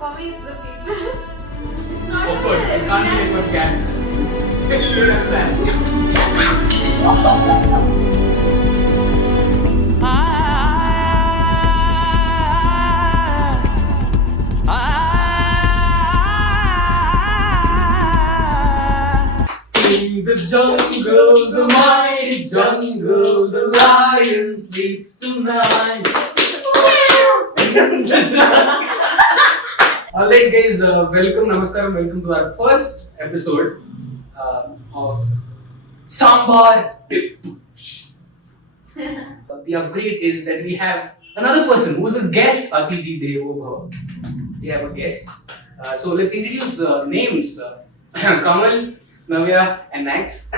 For me, it's the people. It's not. Of course, you can't be a cat. You understand? In the jungle, the mighty jungle, the lion sleeps tonight. Alright guys, welcome, namaskaram, welcome to our first episode of Sambar Dip. The upgrade is that we have another person who is a guest, Atiti Devo Bhava. We have a guest. So let's introduce names. Kamal, Navya and Max.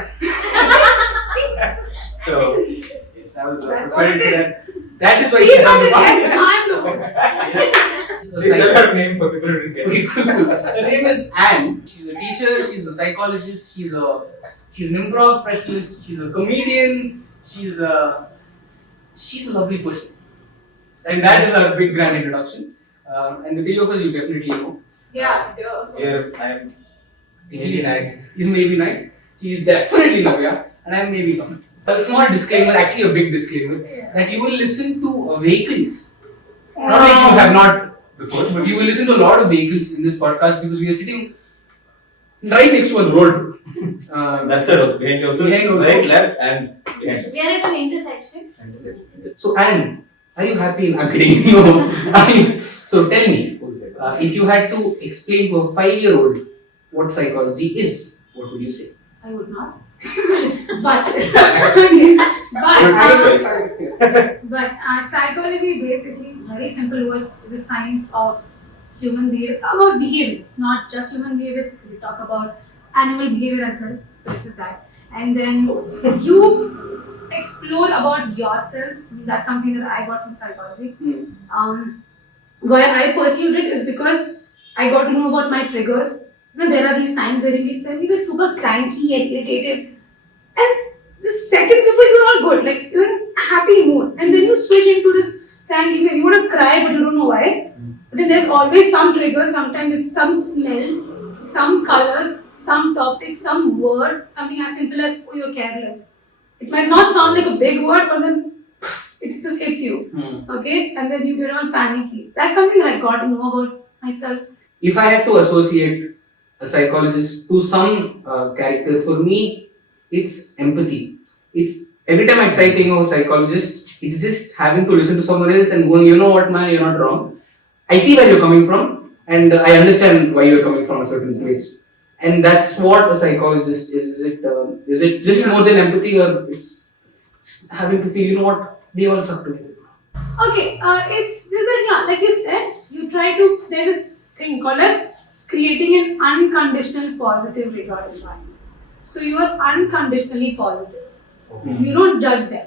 So, yes, I was prepared for that. That is why she's on the podcast. I'm the host. Yes. Tell her name for people who didn't get Okay, it. cool. Her name is Anne. She's a teacher, she's a psychologist, she's an improv specialist, she's a comedian, she's a lovely person. And that is our big grand introduction. And the three of us you definitely know. Yeah, duh. Yeah, I'm maybe nice. He's maybe nice. She's definitely Navya. And I'm maybe Kamal. A small disclaimer, actually a big disclaimer, that you will listen to vehicles. Not like you have not before, but you will listen to a lot of vehicles in this podcast because we are sitting right next to a road. That's it also. Behind also. Behind also. Right, left, and behind. We are at an intersection. And that's it. So, Anne, are you happy? I'm kidding. No. So, tell me, if you had to explain to a 5-year-old what psychology is, what would you say? I would not. But psychology basically, very simple words, the science of human behavior, about behaviors, not just human behavior. We talk about animal behavior as well. So this is that, and then you explore about yourself. That's something that I got from psychology. Why I pursued it is because I got to know about my triggers. You know, there are these times when you get super cranky and irritated, and the seconds before you're all good, like you're in a happy mood, and then you switch into this cranky phase. You want to cry, but you don't know why. But then there's always some trigger. Sometimes it's some smell, some color, some topic, some word, something as simple as "oh, you're careless." It might not sound like a big word, but then it just hits you. Okay, and then you get all panicky. That's something that I got to know about myself. If I had to associate a psychologist to some character, for me, it's empathy. It's every time I try thinking of a psychologist, it's just having to listen to someone else and going, you know what, man, you're not wrong. I see where you're coming from, and I understand why you're coming from a certain place. And that's what a psychologist is. Is it just more than empathy, or it's having to feel, you know what, they all suck together. Okay, it's just that, yeah, like you said, you try to, there's this thing called as creating an unconditional positive regard environment. So you are unconditionally positive. You don't judge them.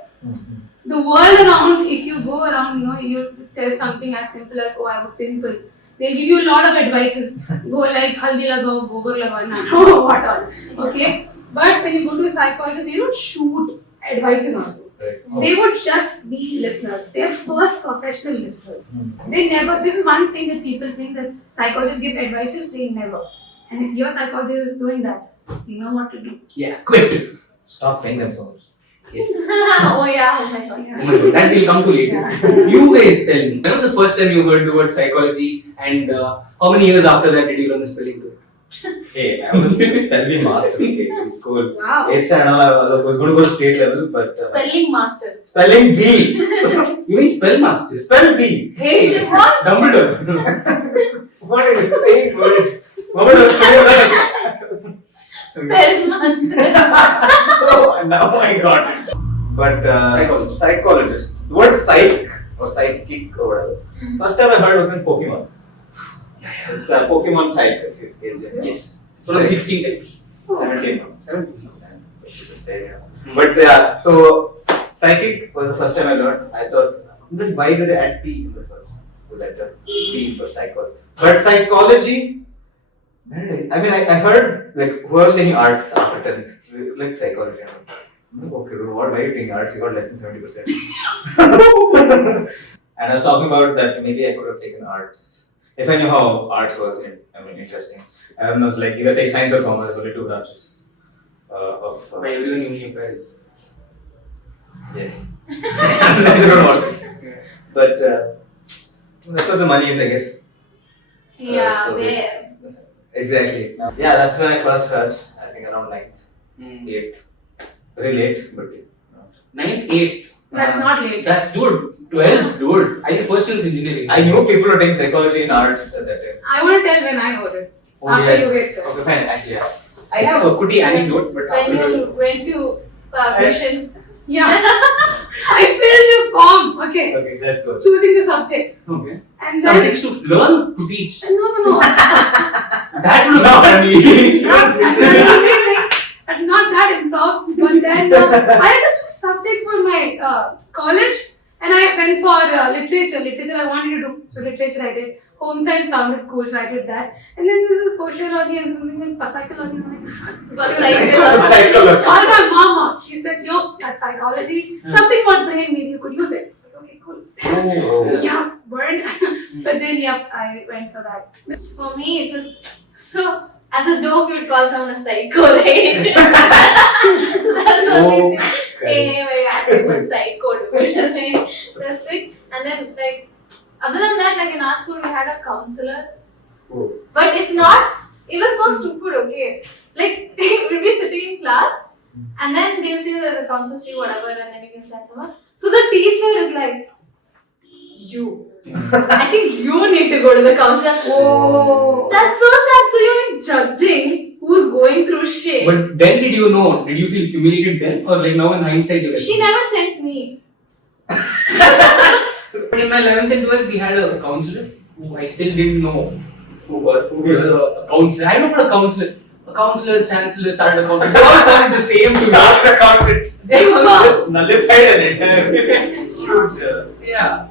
The world around, if you go around, you tell something as simple as, oh, I have a pimple. They'll give you a lot of advices. Go like, haldi lagao, gobar lagao, and I don't know what all. Okay? But when you go to a psychologist, they don't shoot advices on you. They would just be listeners. They are first professional listeners. They never, this is one thing that people think that psychologists give advices, they never. And if your psychologist is doing that, you know what to do. Yeah, quit. Stop paying them so much. Yes. Oh yeah, oh my god. Oh my God, that will come to later. You guys tell me, when was the first time you heard the word psychology, and how many years after that did you learn the spelling to it? Hey, I was spelling master. Okay, it's cool. Wow. Eighth standard, I was going to go to state level, but Spelling master. spelling bee. You mean spell master? Spell bee. Hey, What? Dumbledore. What are you saying? Words. What are you Spell master. Oh, now I got it. But psychologist. The word psych or psychic or whatever. First time I heard was in Pokemon. It's a Pokemon type. If you Yes. So 16 types. 17 now. 17. But yeah, so psychic was the first time I learned. I thought, then why did they add P in the first letter? P for psychology. But psychology, I mean, I heard like who was taking arts after 10th, like psychology. I'm like, okay, why are you taking arts? You got less than 70%. And I was talking about that maybe I could have taken arts. If I knew how arts was, interesting. I don't know, it's like either take science or commerce, only two branches By everyone you mean your parents. yes. They don't watch this. But that's what the money is, I guess. Yeah, so where? Exactly. Yeah, that's when I first heard. I think around 9th, Mm. 8th. Very late, but. 9th, 8th. That's not late. That's dude. 12th, dude. I think first year of engineering. I knew people were taking psychology and arts at that time. I want to tell when I heard it. Oh, After yes. you guys said. Okay, fine. Actually, yeah. I have a goody anecdote, but When after you went to missions. Yeah. I filled the form. Okay. Okay, that's good. Choosing the subjects. okay. And then. Subjects to learn to teach. No. That would not Not that improv, but then I had to choose subject for my college, and I went for literature. Literature I wanted to do, so literature I did. Home science sounded cool, so I did that. And then this is sociology and something like psychology. Psychology. Or my mama, she said, "Yo, that's psychology. Something about brain, maybe you could use it." I said, "Okay, cool." Oh. Yeah, burn. But then, yep, I went for that. For me, it was so. As a joke, you would call someone a psycho, right? So that was the only thing. Hey, very active and psycho, that's it. And then, like, other than that, like in our school, we had a counselor. Oh. But it's not. It was so stupid. Okay, like we'd be sitting in class, and then they'll say that the counselor's free, whatever, and then you can send someone. So the teacher is like, you. I think you need to go to the counselor. Oh. That's so sad. So you're judging who's going through shit. But then did you know? Did you feel humiliated then? Or like now in hindsight you're like, She never sent me. in my 11th and 12th we had a counselor who I still didn't know Who who was is a counselor. I know what a counselor. A counselor, chancellor, chartered accountant. They all sound the same to me. Chartered accountant? They all Just nullified an entire huge. yeah.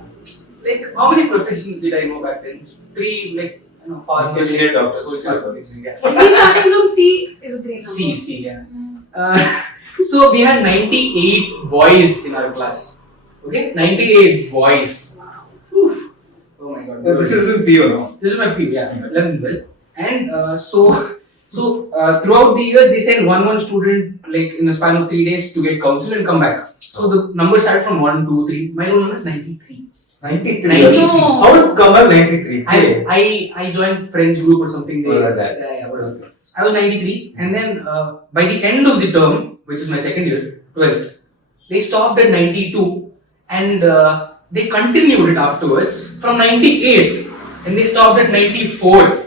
Like how many professions did I know back then? 3 like farmer, Engineer, doctor. social, yeah. Me starting from C is a great number. C, yeah. So we had 98 boys in our class. Okay, 98 boys. Oof. Oh my god. This is in PO now. This is my PU, yeah, 11 well. And so throughout the year they send one student like in a span of 3 days to get counsel and come back. So the numbers start from 1, 2, 3. My roll number is 93. 93. 93. No. How is Kamal 93? I joined friends group or something. They, Oh, like that. Yeah, whatever. I was 93, and then by the end of the term, which is my second year, 12th, they stopped at 92, and they continued it afterwards from 98, and they stopped at 94.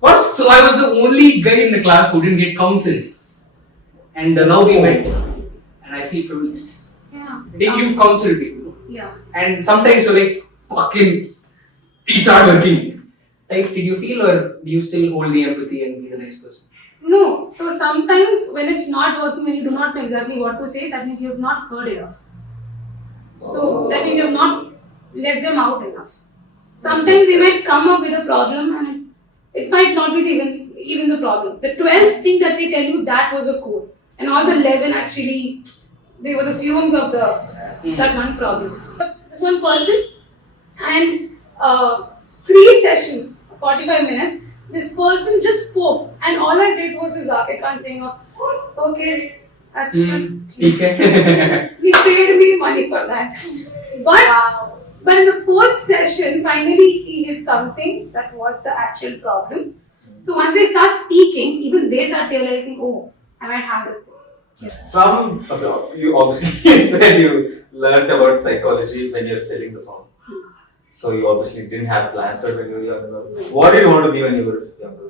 What? So I was the only guy in the class who didn't get counseled, and now we met, and I feel privileged. Yeah. You've counseled people. Yeah. And sometimes you're like, fucking, you start working. Like, did you feel or do you still hold the empathy and be the nice person? No. So sometimes when it's not working, when you do not know exactly what to say, that means you have not heard enough. So that means you have not let them out enough. Sometimes they might come up with a problem and it might not be even the problem. The 12th thing that they tell you, that was a core. And all the 11 actually, they were the fumes of that one problem. But this one person and 3 sessions, 45 minutes, this person just spoke and all I did was this African thing of, okay, Okay. he paid me money for that. But in the 4th session, finally he hit something that was the actual problem. So once they start speaking, even they start realizing, oh, I might have this thing. From you obviously said you learned about psychology when you're filling the form. So you obviously didn't have plans when you were younger. What did you want to be when you were younger?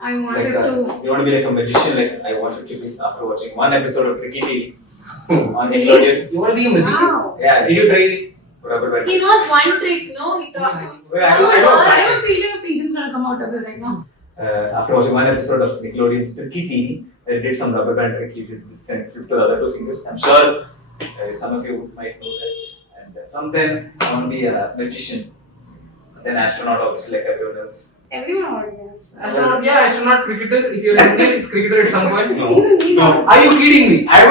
I wanted Like to. you want to be like a magician, like I wanted to be after watching one episode of Cricket TV on Nickelodeon. You want to be a magician? Wow. Yeah, Did you try it? rubber band. He knows one trick, no? He taught Well, I know. I have a feeling a pigeon's gonna come out of this right now. After watching one episode of Nickelodeon's Cricket TV, I did some rubber band trick. He did this and flipped to the other 2 fingers. I'm sure some of you might know that. And from then, I want to be a magician. Then astronaut, obviously, like everyone else. Everyone already knows. Astronaut, yeah, astronaut, cricketer. If you're an Indian cricketer at some point. No. Even me. No. Are you kidding me? I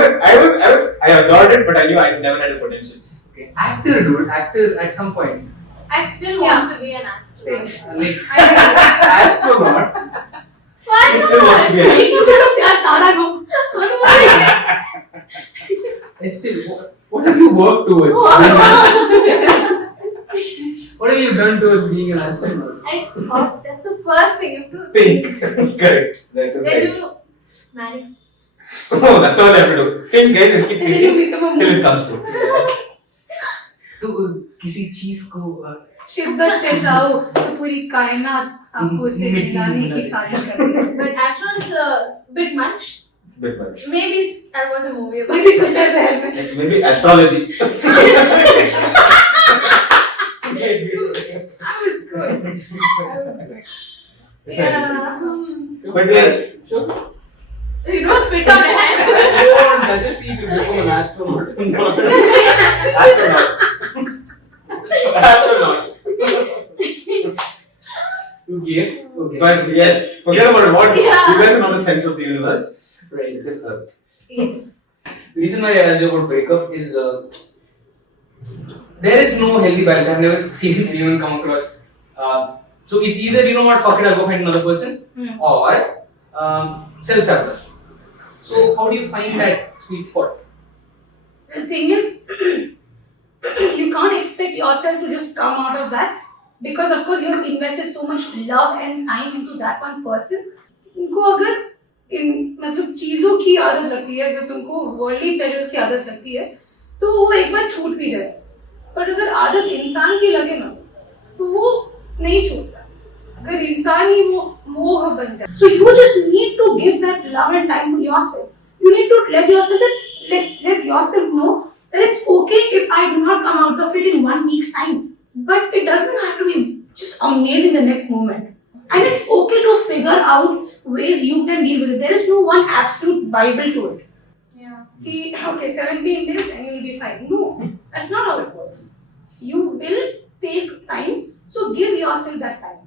adored it, but I knew I never had the potential. Okay. Actor, dude. Actor at some point. I still want to be an astronaut. Like astronaut. Why You still want to be an Still, what have you worked towards? What have you done towards being an astronaut? I thought that's the first thing you have to Think. Correct. That is Then right. you manifest. Oh, that's all I have to do. Think, guys, and keep And then you thinking become a till it comes to. तो किसी चीज को शिद्दत से जाओ तो पूरी कायनात आपको उससे मिलाने की साजिश कर रही है. But astronauts a bit much. It's a bit much. Maybe I watched a movie about Maybe just like the helmet. Maybe astrology. I was good. Yeah. But yes. Sure. You don't spit on your hand. I just see if you become an astronaut. Astronaut. Astronaut. Okay. But yes, forget about it. What? Yeah. You guys are not the center of the universe. Right. It is Earth. Yes. The reason why I asked you about breakup is there is no healthy balance. I've never seen anyone come across. So it's either you know what, fuck it, I'll go find another person, or self-sabotage. So how do you find that sweet spot? The thing is, you can't expect yourself to just come out of that because, of course, you have invested so much love and time into that one person. उनको अगर मतलब चीज़ों की आदत लगती है, अगर तुमको worldly pleasures की आदत लगती है, तो वो एक बार छूट भी जाए. पर अगर आदत इंसान की लगे ना, तो वो नहीं छूटता. अगर इंसान ही वो मोह बन जाए. So you just need to give that love and time to yourself. You need to let yourself know that it's okay if I do not come out of it in 1 week's time. But it doesn't have to be just amazing the next moment. And it's okay to figure out ways you can deal with it. There is no one absolute Bible to it. Yeah. Okay, 17 days and you will be fine. No, that's not how it works. You will take time, so give yourself that time.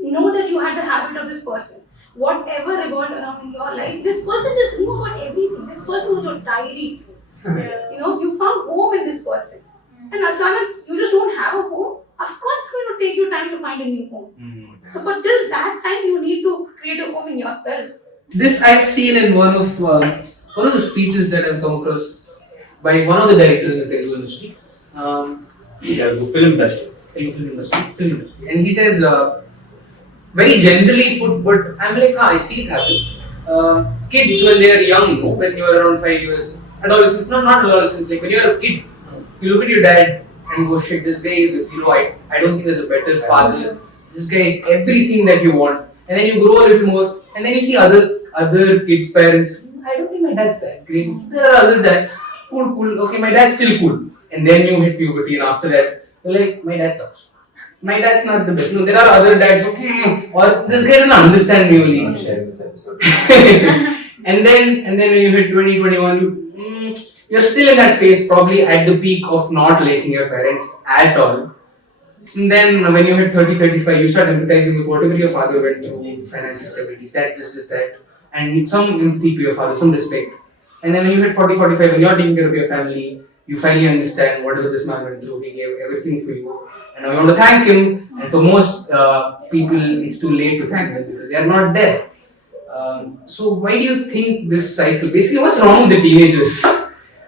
Know that you had the habit of this person. Whatever revolved around in your life, this person just knew about everything. This person was your diary. You know, you found home in this person. And achanak, you just don't have a home. Of course, it's going to take you time to find a new home. So, for till that time, you need to create a home in yourself. This I've seen in one of the speeches that I've come across by one of the directors in the Telugu industry. Film industry. Film industry. And he says, very generally put, but I'm like, I see it happen. Kids when they are young, when you are around 5 years, adolescents, not adolescents, like when you are a kid, you look at your dad and go, shit, this guy is a hero. I don't think there's a better father. This guy is everything that you want. And then you grow a little more, and then you see other kids' parents. I don't think my dad's that great. There are other dads. Cool. Okay, my dad's still cool. And then you hit puberty, and after that, you're like, my dad sucks. My dad's not the best. No, there are other dads. Or this guy doesn't understand me only. I'm sharing this episode. and then when you hit 20, 21, you're still in that phase, probably at the peak of not liking your parents at all. And then when you hit 30, 35, you start empathizing with whatever your father went through, financial stability, that, and some empathy to your father, some respect. And then when you hit 40, 45, when you're taking care of your family, you finally understand whatever this man went through, he gave everything for you. And I want to thank him. And for most people, it's too late to thank them because they are not there. So why do you think this cycle? Basically, what's wrong with the teenagers?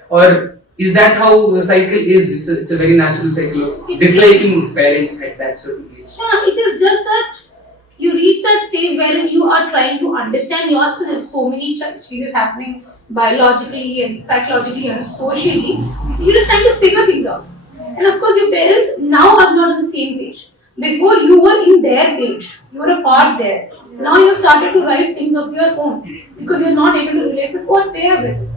Or is that how the cycle is? It's a very natural cycle of disliking parents at that certain age. Yeah, it is just that you reach that stage wherein you are trying to understand yourself. There's so many changes happening biologically and psychologically and socially. You're just trying to figure things out. And of course, your parents now are not on the same page. Before you were in their page, you were a part there. Now you've started to write things of your own because you're not able to relate with what they have written.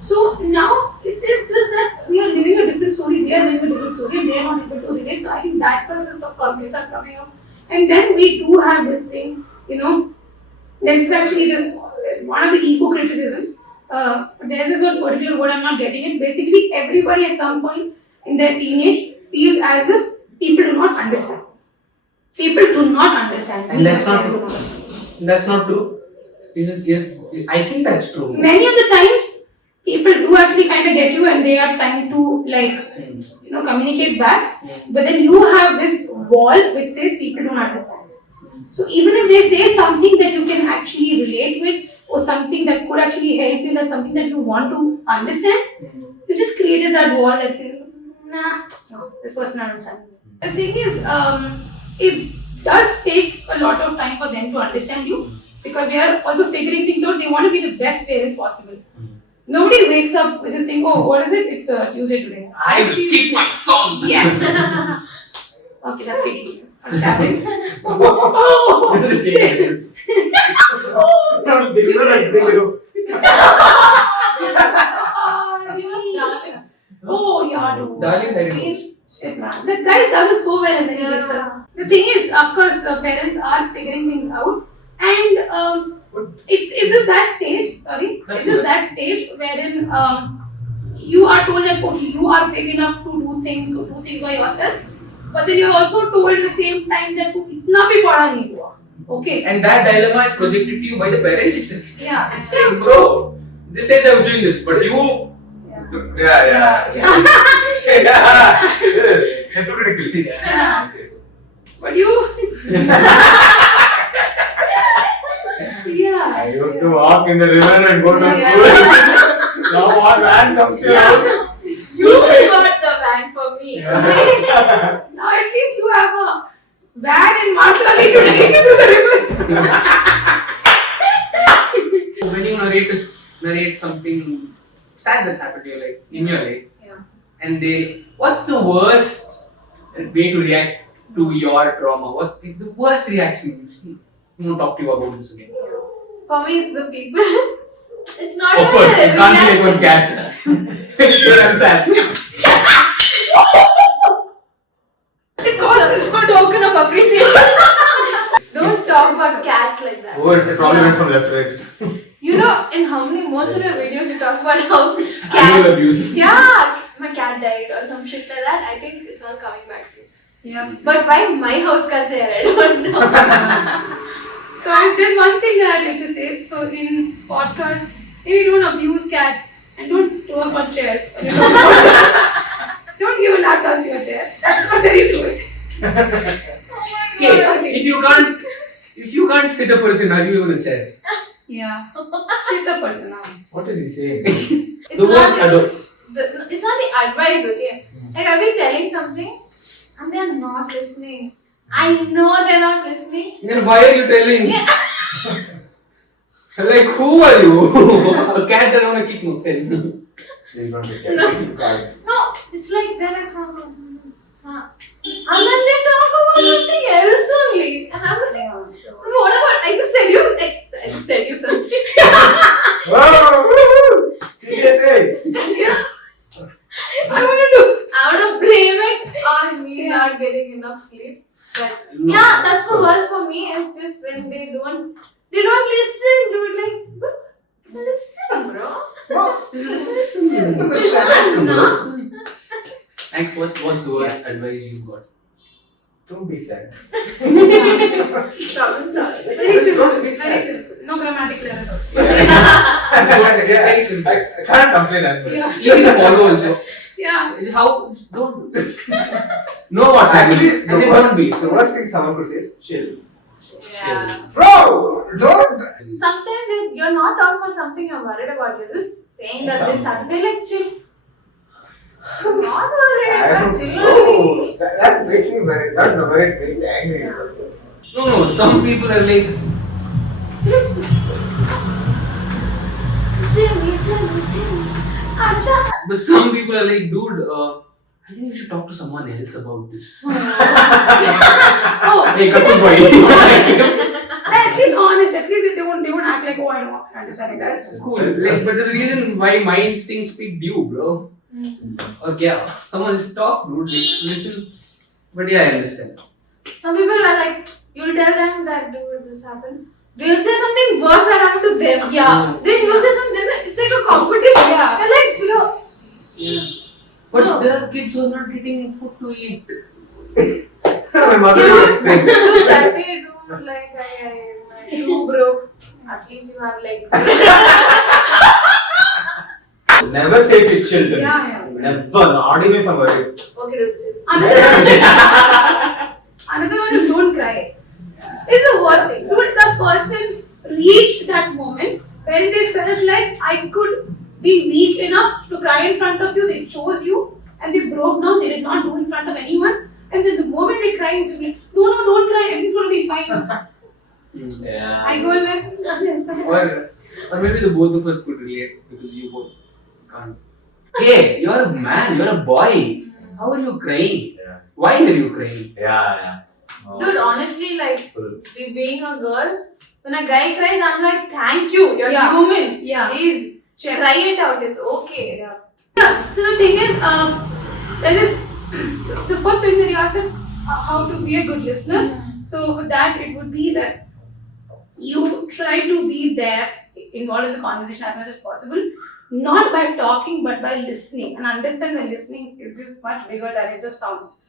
So now it is just that we are living a different story, they are living a different story, and they are not able to relate. So I think that's why the conflicts are coming up. And then we do have this thing, there's actually this one of the ego criticisms. There's this one particular word I'm not getting it. Basically, everybody at some point in their teenage feels as if people do not understand. People do not understand. And that's not true. That's not true. I think that's true. Many of the times, people do actually kind of get you and they are trying to communicate back. But then you have this wall which says people don't understand. So even if they say something that you can actually relate with or something that could actually help you, that's something that you want to understand, you just created that wall that says, nah, no, this person doesn't understand. The thing is, it does take a lot of time for them to understand you because they are also figuring things out. They want to be the best parents possible. Nobody wakes up with this thing, oh, what is it? It's Tuesday today. I will kick my son. Yes. Okay, that's kicking. That's not tapping. Oh, shit. No, they were like, they were- Oh, yeah, dude. Darlings, I didn't know. Shit, man. The guy does it so well and then he gets up. The thing is, of course, the parents are figuring things out. And it's just that stage, it's just that stage wherein you are told that okay, you are big enough to do things by yourself. But then you're also told at the same time that tu itna bhi bada nahi hua. Okay. And that dilemma is projected to you by the parents itself. Yeah. Hey, bro, this age I was doing this, but you. Yeah. Hypocritically. Yeah. But you. Yeah. I used to walk in the river and go to school. Now what van comes to your house? You got the van for me. Yeah. Now at least you have a van in Mathurali to take you to the river. When you narrate something sad that happened to you, like in your life, and what's the worst way to react to your trauma? What's the worst reaction you see? We won't talk to you about this again. For me, it's the people. It's not Of even course, a you can't be like reaction. one cat. Sure, I'm sad. It costs A token of appreciation. Don't talk about cats like that. Oh, it probably went from left to right. You know, in how many most of your videos you talk about how Animal cat, abuse. yeah, my cat died or some shit like that. I think it's all coming back to you. Yeah. But why my house ka chair? I don't know. So there's one thing that I'd like to say. So in podcasts, maybe don't abuse cats and don't work on chairs. Or don't give a laptop to your chair. That's not how you do it. Okay, if you can't sit a person, are you even a chair? Yeah. Shit the person out. What is he saying? It's The worst not adults. it's not the advice, okay? Like I've been telling something and they're not listening. I know they're not listening. Then why are you telling? Yeah. Like, who are you? A cat that wanna kick my pen. Please don't get cats. No, it's like they're like, and then they talk about something else only. And I'm like, what about, I just said you something. Oh, seriously? Yeah. I want to blame it on me not getting enough sleep. But yeah, that's the worst for me. It's just when they don't listen, dude. Like, bro, listen, bro. Listen, no. Thanks. What's the worst advice you got? Don't be sad. Problem solved. Very simple. Don't be Very sad. simple. No grammatical error. It's very simple. I can't complain as much. Yeah. Easy to follow also. Yeah. How? Don't. Know what's Actually, happening. And then don't be. the worst thing someone could say is chill. Yeah. Bro, don't. Sometimes you're not talking about something you're worried about. You're just saying that this happened. They're like, chill. I'm not worried. I'm chill only. That makes me very angry. No. Some people are like, Chill. Acha. but some people are like, dude, I think you should talk to someone else about this. Oh, Hey, Kapoor boy. at least honest. At least they won't act like, oh, I know. I understand that. Cool. Like, but there's a reason why my instincts picked you, bro. Okay, yeah. Someone just talk, dude. Like, listen. But yeah, I understand. Some people are like, you'll tell them that, dude, this happened. They'll say something worse that happened to them. Yeah. Then you'll say something, it's like a competition. Yeah. You're like, you know. Yeah. But No. there are kids who are not getting food to eat. My mother You is saying do that, they do like, my shoe broke. At least you have like. Never say it with children. Yeah. Never, not even for worry. Okay, do chill. Another one is don't cry. It's the worst thing. Dude, the person reached that moment where they felt like I could be weak enough to cry in front of you. They chose you and they broke down. They did not do in front of anyone. And then the moment they cry, it's like, no, don't cry. Everything's going to be fine. Yeah. I go like, Or maybe the both of us could relate because you both can't. Hey, you're a man, you're a boy. How are you crying? Yeah. Why are you crying? Yeah. Oh. Dude, honestly, like, Full. being a girl, when a guy cries, I'm like, thank you, you're Yeah. human. Yeah. Please, cry it out, it's okay. Yeah. So the thing is, there is the first question that you asked is how to be a good listener. So for that, it would be that you try to be there, involved in the conversation as much as possible, not by talking but by listening, and understand that listening is just much bigger than it just sounds.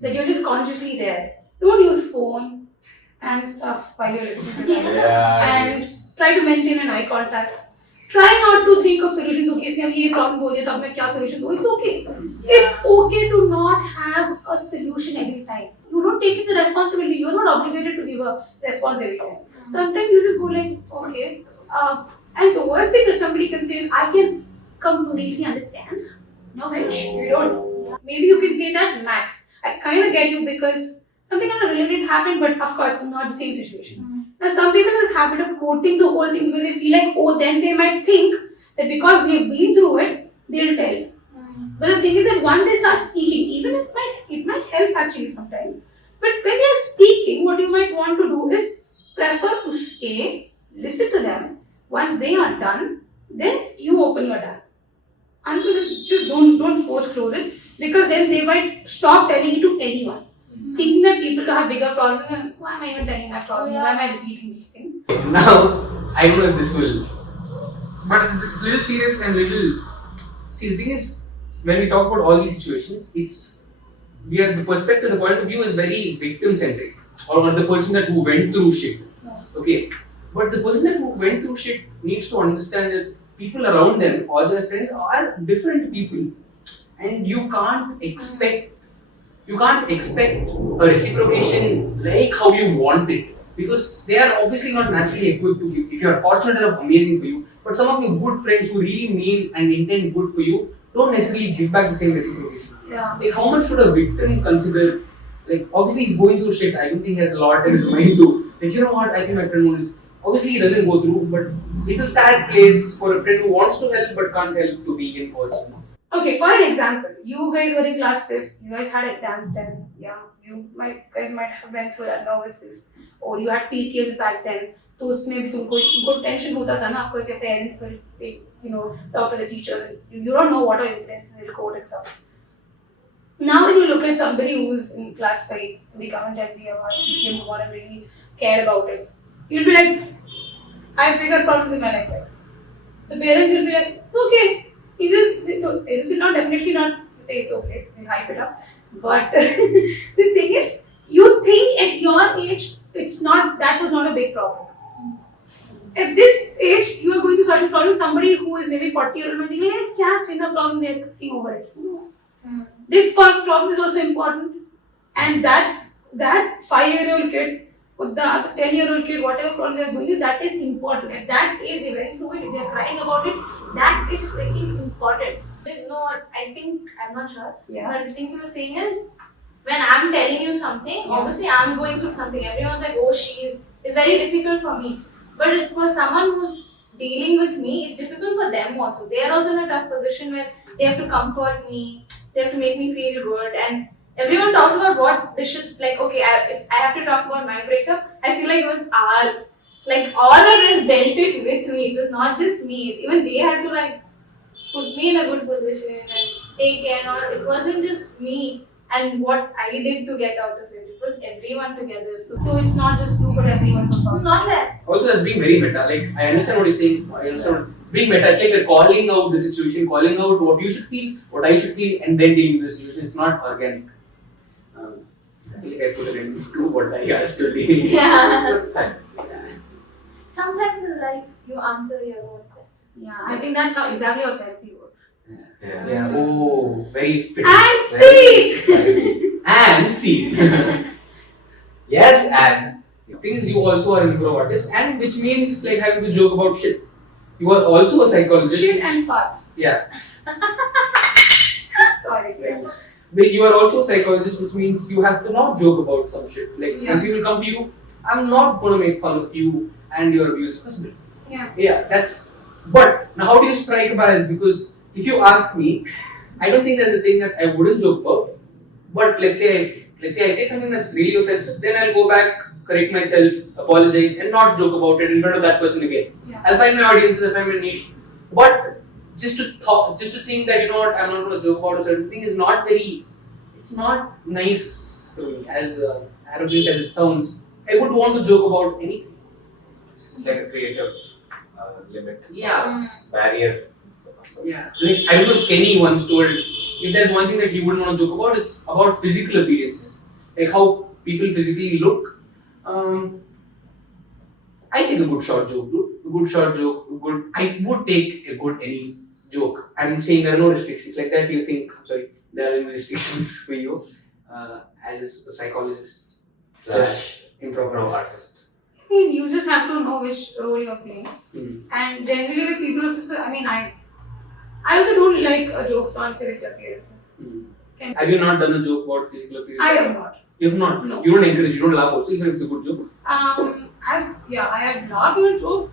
That you're just consciously there. Don't use phone and stuff while you're listening to them. Yeah. And try to maintain an eye contact. Try not to think of solutions. Okay, इसने अभी ये problem बोल दिया तो अब मैं क्या solution दूँ? It's okay. It's okay to not have a solution every time. You don't take it the responsibility. You're not obligated to give a response every time. Sometimes you just go like, okay. And the worst thing that somebody can say is, I can completely understand. No, bitch, you don't. Maybe you can say that, Max. I kind of get you because something kind of related happened, but of course, not the same situation. Now, some people have this habit of quoting the whole thing because they feel like, oh, then they might think that because we have been through it, they'll tell. But the thing is that once they start speaking, even if it might help actually sometimes, but when they're speaking, what you might want to do is prefer to stay, listen to them. Once they are done, then you open your dialogue. Until just don't force close it, because then they might stop telling it to anyone. Thinking that people have bigger problems and why am I even telling my problems? Why am I repeating these things? Now, I don't know if this will, but this little serious and little. See, the thing is, when we talk about all these situations, we have the perspective, the point of view is very victim centric, or the person that who went through shit. Okay, but the person that who went through shit needs to understand that people around them or their friends are different people, and you can't expect a reciprocation like how you want it, because they are obviously not naturally equipped to give. If you are fortunate enough, amazing for you, but some of your good friends who really mean and intend good for you don't necessarily give back the same reciprocation. Yeah. Like, how much should a victim consider? Like, obviously he's going through shit. I don't think he has a lot in his mind to, like, you know what, I think my friend wants. Obviously he doesn't go through, but it's a sad place for a friend who wants to help but can't help to be in also. Okay, for an example, you guys were in class 5th, you guys had exams then, yeah, guys might have went through that nervousness, or you had PTMs back then, तो उसमें भी तुमको tension होता था ना, of course your parents will, talk to the teachers, and you don't know what are incidents in the court and stuff. Now when you look at somebody who's in class 5, they come and tell me about PTM or I'm really scared about it, you'll be like, I have bigger problems in my life. Right? The parents will be like, it's okay. Parents will definitely not say it's okay, they'll hype it up. But the thing is, you think at your age, that was not a big problem. At this age, you are going to certain problems. Somebody who is maybe 40 years old might be like, "Kya chinna problem? They are cooking over it." This problem is also important, and that 5-year-old kid, or the 10-year-old kid, whatever problems they are going through, that is important. At that age, they went through it. If they are crying about it, that is freaking important. No, I think, I'm not sure, Yeah. but the thing you were saying is, when I'm telling you something, obviously I'm going through something. Everyone's like, oh, it's very difficult for me. But for someone who's dealing with me, it's difficult for them also. They are also in a tough position where they have to comfort me, they have to make me feel good, and everyone talks about what they should, like, okay, if I have to talk about my breakup, I feel like it was all our friends dealt it with me. It was not just me. Even they had to put me in a good position and take care. Or it wasn't just me and what I did to get out of it. It was everyone together. So it's not just you, but everyone so sorry. not that. Also, that's being very meta. Like, I understand what you're saying. I understand. Being meta, it's like we're calling out the situation, calling out what you should feel, what I should feel, and then dealing with the situation. It's not organic. I feel like I put it into what I asked to do. Yeah. sometimes in life you answer your own questions. Yeah, I think that's how exactly how therapy works. Yeah. Yeah. Oh, very fit. And Very see! exciting. And see. Yes, and Thing is, you also are an improv artist, and which means like having to joke about shit. You are also a psychologist. Shit and fart. Yeah. Sorry. But you are also a psychologist, which means you have to not joke about some shit. Like Yeah. when people come to you, I'm not gonna make fun of you and your abusive husband. Yeah. Yeah, that's. But now, how do you strike a balance? Because if you ask me, I don't think that's a thing that I wouldn't joke about. But let's say I say something that's really offensive, then I'll go back, correct myself, apologize, and not joke about it in front of that person again. Yeah. I'll find my audiences, I'll find my niche. But just to think that, you know what, I'm not going to joke about a certain thing is not very. It's not nice to me. As arrogant as it sounds, I would want to joke about anything. it's like a creative limit, Yeah. barrier. Yeah. Like, I don't know, Kenny once told, if there's one thing that he wouldn't want to joke about, it's about physical appearances. Like how people physically look. I take a good short joke, dude. A good short joke, I would take a good any joke. I'm saying there are no restrictions. Like that, you think, I'm sorry, there are no restrictions for you as a psychologist slash improv artist. artist. I mean, you just have to know which role you're playing. Mm. And generally with people also, I mean, I also don't like jokes on physical appearances. Mm. Can Have you not done a joke about physical appearance? I have not. You have not? No. You don't encourage, you don't laugh also, even if it's a good joke? I have not done a joke.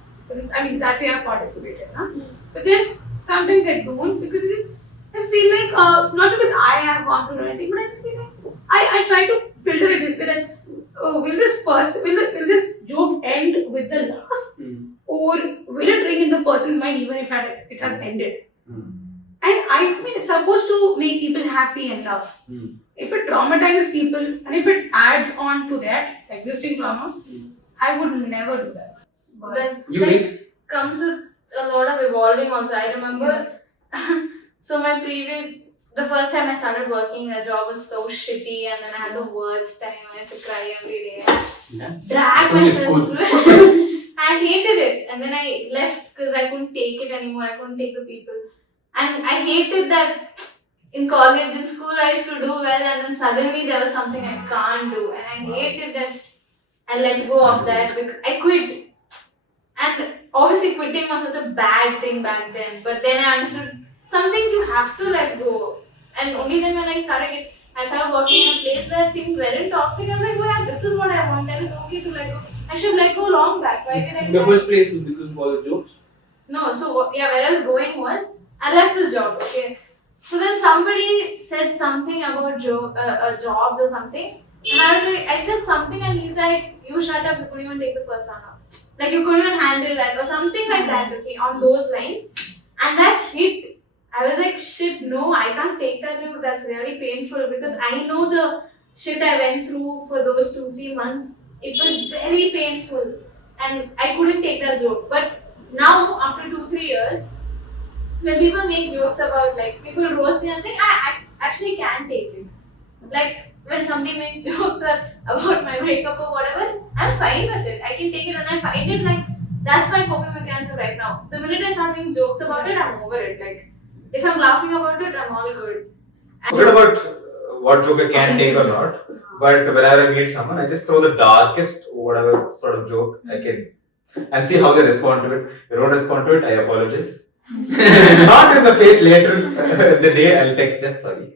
I mean, that way I've participated. Huh? But then sometimes I don't because I just feel like, not because I have gone through anything, but I just feel like I try to filter it this way that will this joke end with the laugh Mm. or will it ring in the person's mind even if it has ended? Hmm. And I mean, it's supposed to make people happy and laugh. Mm. If it traumatizes people and if it adds on to that existing trauma, Mm. I would never do that. But That You guys? comes with a lot of evolving also. I remember, so the first time I started working, the job was so shitty, and then I had the worst time. I used to cry every day. Yeah. Drag Only myself school. through. I hated it, and then I left because I couldn't take it anymore. I couldn't take the people, and I hated that. In college, in school, I used to do well, and then suddenly there was something I can't do, and I hated that. I let go of that. I quit, and obviously quitting was such a bad thing back then. But then I understood some things you have to let go, and only then when I started working in a place where things weren't toxic. I was like, oh yeah, this is what I want, and it's okay to let go. I should let go long back. Why did I? The first place was because of all the jokes. No, so yeah, where I was going was I left this job. Okay, so then somebody said something about jobs or something, and I said something, and he's like, you shut up, you couldn't even take the first one up. Like you couldn't even handle that or something like that. Okay, on those lines, and that hit. I was like, shit, no, I can't take that joke. That's really painful because I know the shit I went through for those 2-3 months. It was very painful, and I couldn't take that joke. But now, after 2-3 years, when people make jokes about like people roast me and think I actually can take it. Like when somebody makes jokes about my breakup or whatever, I'm fine with it. I can take it and I find it like that's my coping mechanism right now. The minute I start making jokes about it, I'm over it. Like if I'm laughing about it, I'm all good. Forget about what joke I can take or not. But whenever I meet someone, I just throw the darkest whatever sort of joke I can and see how they respond to it. If they don't respond to it, I apologize. Not in the face later in the day, I'll text them, sorry.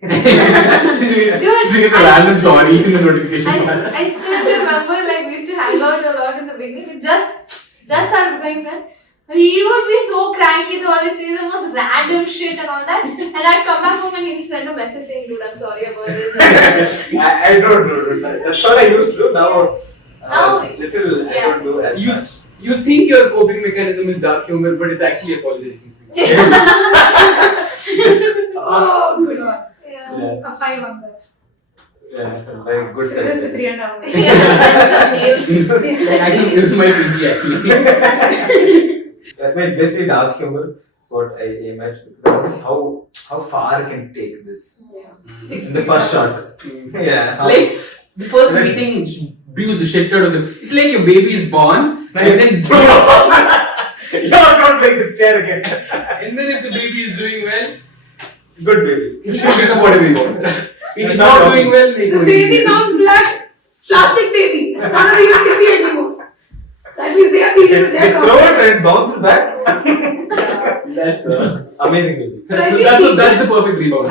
She's a random sorry in the notification. I still remember like we used to hang out a lot in the beginning. We just started becoming friends. But he would be so cranky to always say the most random shit and all that. And I'd come back home and he'd send a message saying, dude, I'm sorry about this. I don't do that. That's what I used to do. Now, little I yeah. don't do as much. You think your coping mechanism is dark humor, but it's actually apologizing. oh, good one. Yeah. A 5 on that. Yeah, very good. So this is 3 and a half. Actually, it was my PG actually. I mean, basically dark humor is what I aim at because how far I can take this Yeah. in the first shot. Yeah. Like the first meeting abuse the shit out of them. It's like your baby is born And then You're not playing the chair again. and then if the baby is doing well, Good baby. he can become whatever he wants. If he's That's not not doing well, make The him baby comes black, plastic baby. It's not a real baby anymore. That means they are dealing with They their throw it problem. and it bounces back. That's Amazing baby. that's the perfect rebound.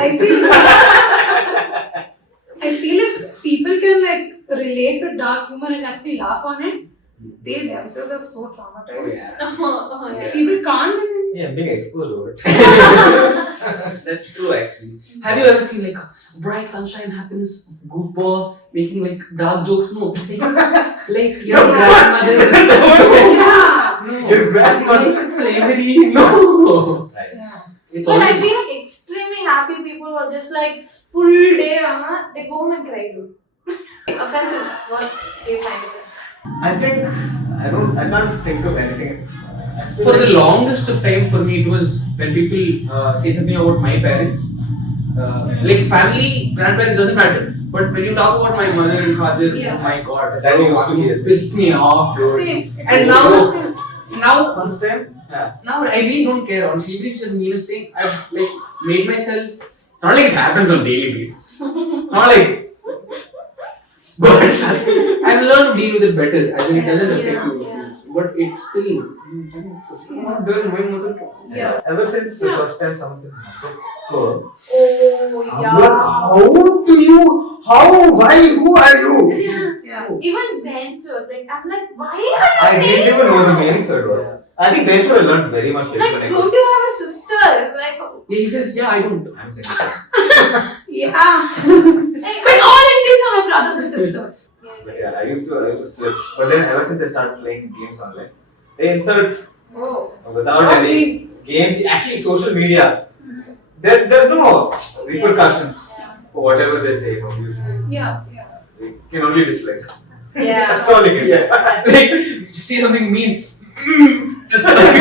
I feel if people can like relate to dark humor and actually laugh on it, they themselves are so traumatized. Yeah. Oh, yeah. If people can't, then Yeah, being exposed over it. That's true actually. Have you ever seen like a bright sunshine happiness goofball making like dark jokes? No. Like your grandmother is yeah. no. Your grandmother. Like slavery. No. Right. Yeah. It's But I always- feel like extremely happy people who are just like full day, they go home and cry. Dude. Offensive. What do you find offensive? I think I can't think of anything. For the longest of time for me it was when people say something about my parents. Like family, grandparents doesn't matter. But when you talk about my mother and father, Yeah. my god, That used to be it. piss me off, dude. Same. And now First time? Yeah. Now I really don't care. Honestly, even if it's the meanest thing, I've like made myself. It's not like it happens on daily basis. Not like, but I've learned to deal with it better. As in, it doesn't affect me. Yeah. But it's still. I'm not doing my mother. Yeah. Ever since the first time someone said motherfucker, Oh, I'm yeah. like, how do you? How? Why? Who are you? Yeah. Even Bencho, like, I'm like, why are I you didn't saying even know the meanings of it. I think Bencho I learned very much later like, when I don't grew. you have a sister? Like, Yeah, he says, yeah, I don't. I'm saying. Yeah. like But all Indians are my brothers and sisters. But yeah, I used to slip. But then ever since I started playing games online, they insert Oh. without All any games. games. Actually, social media. There's no repercussions for whatever they say. Usually, Yeah. Yeah. you can only dislike. yeah. That's all you can. Yeah. Like, you say something mean. Just like.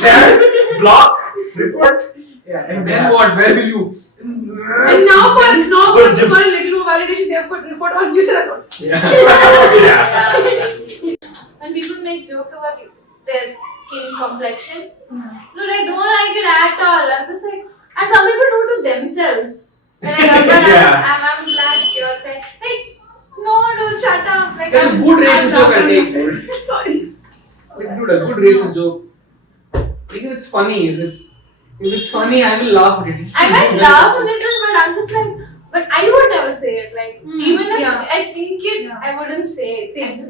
Share, block, report. Yeah. And then what? Where will you? And now for a little more validation, they have put report on future accounts. Yeah. When people make jokes about their skin complexion, no, I don't like it at all. I'm just like, and some people do it to themselves. They're like, but Yeah. I'm black, you're fair. Like, no, dude, shut up. Like, That's a I'm- good racist I'm joke not I gonna- take, dude. Sorry. Like, dude, a good racist joke. Like, if it's funny, if it's funny, I will laugh at it. It's I still might good. laugh a little, but I'm just like, but I would never say it. Like, even if Yeah. I think it, Yeah. I wouldn't say it. Same.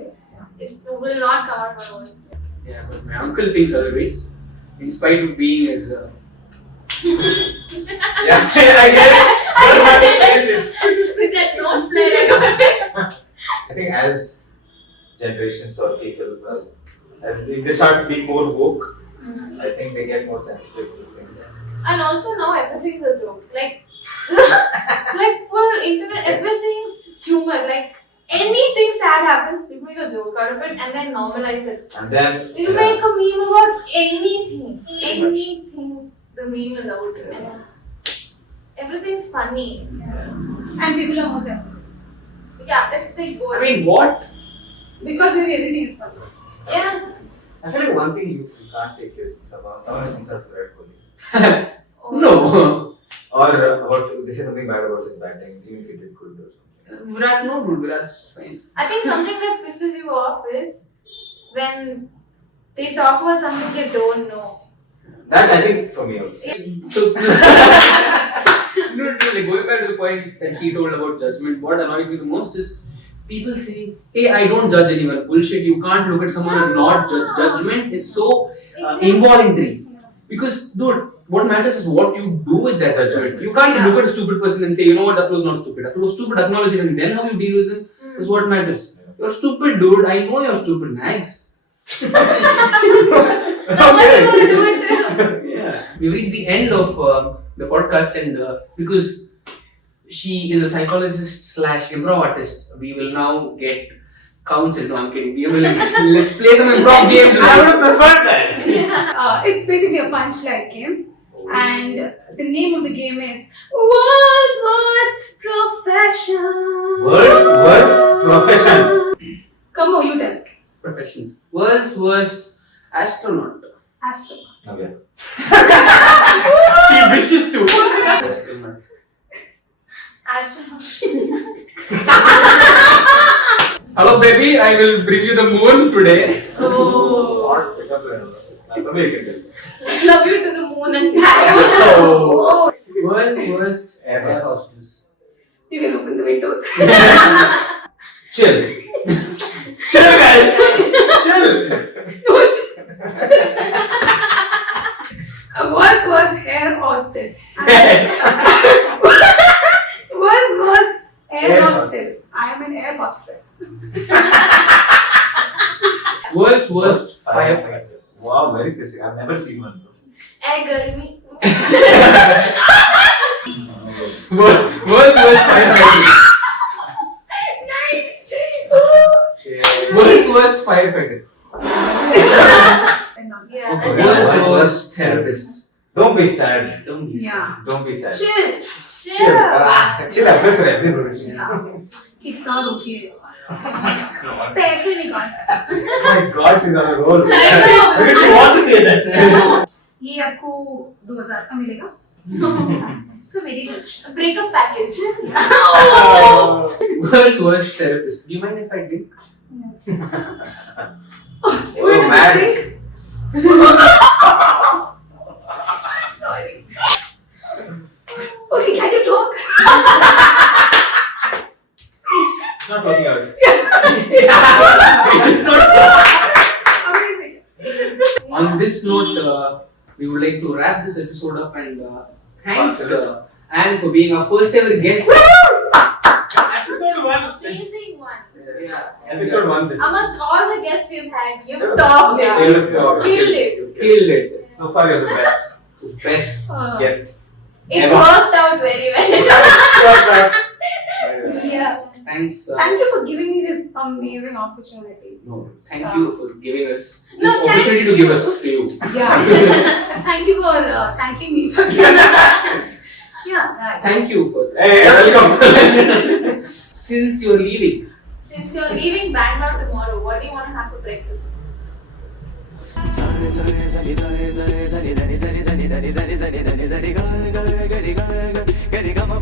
It will not come out my mouth. Yeah, but my uncle thinks otherwise. In spite of being as. Yeah, I get it. With that nose flare, I got it. I think as generations or people, as they start being more woke, I think they get more sensitive to things. And also now everything's a joke. Like, like full internet, everything's humor. Like anything sad happens, people make a joke out of it and then normalize it. And then You make a meme about anything. Anything. The meme is out. And everything's funny. And people are more sensitive. Yeah, it's like gold. I mean, what? Because maybe everything is funny. Yeah. I feel like one thing you can't take is someone insults Virat Kohli. Oh. No. Or about they say something bad about his batting, even if he did good or something. Virat, no, dude. Virat's fine. I think something that pisses you off is when they talk about something they don't know. That I think for me also. So, no, like going back to the point that he told about judgment, what annoys me the most is people saying, hey, I don't judge anyone. Bullshit, you can't look at someone and not judge. Judgment is so involuntary. Because, dude, what matters is what you do with that judgment. You can't look at a stupid person and say, you know what, that flow's not stupid. That flow's stupid, acknowledge it, and then how you deal with them is what matters. You're stupid, dude. I know you're stupid. Nags. Now what are you going to do with them? Yeah. We've reached the end of the podcast, and because she is a psychologist slash improv artist, we will now get counsel. No, I'm kidding. We will let's play some improv games. I would have preferred that. It's basically a punchline game. And the name of the game is World's Worst Profession. Worst profession. Come on, you tell. Professions. World's worst astronaut. Astronaut. Okay. She bitches too. Astronaut. Astronaut. Hello, baby. I will bring you the moon today. Oh. What? Pickup line. Probably you can Love you to the moon and back. Oh. World's worst Air air hostess. You can open the windows. Chill. Chill, guys. Chill. World's worst air hostess. World's worst air Air hostess. I am an air hostess. World's worst firefighter. Wow, very specific. I've never seen one. Air garmi. World's worst firefighter. World's worst firefighter. Yeah, Okay. that's World's it. worst therapist. Don't be sad. Don't be Yeah. Don't be sad. Chill. Chill. Chill applies for every profession. कितना रुकिए पैसे निकाल Oh my god, she's on a roll. Because she wants to say that. ये आपको 2000 का मिलेगा so very good Breakup package. World's worst therapist. Do you mind if I drink? Oh, mad. sorry okay can you talk It's not working out. amazing On this note, we would like to wrap this episode up and thanks Anne for being our first ever guest. Episode 1. Amazing one. Yeah. Episode 1 this. Amongst all the guests we've had, you've topped it. You've topped. Killed it. Killed it. So far, you're the best Best. guest. It Ever. worked out very well. yeah Thanks. thank you for giving me this amazing opportunity No, thank you for giving us No, this thank opportunity to you. give us to you. yeah thank you for thanking me for giving yeah Thank you for Hey, welcome. Since you're leaving, Since you're leaving Bangalore tomorrow, what do you want to have for breakfast? Gari gama